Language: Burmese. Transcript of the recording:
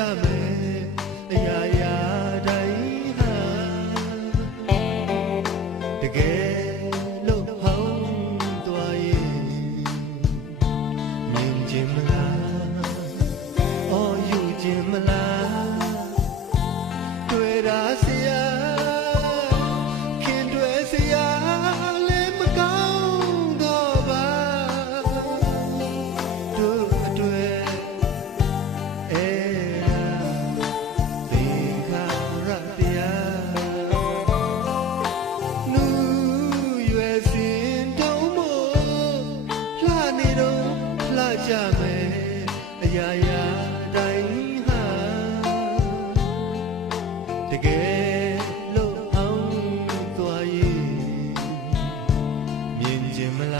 ကြမယ်အရာရာတိုင်းဟာတကယ်လို့ဟောင်းသွားရင်မြင်ခြင်းမ ကြမယ်အရာရာတိုင်းဟာတကယ်လို့အောင်သွားရင်မြင်ခြင်းမလား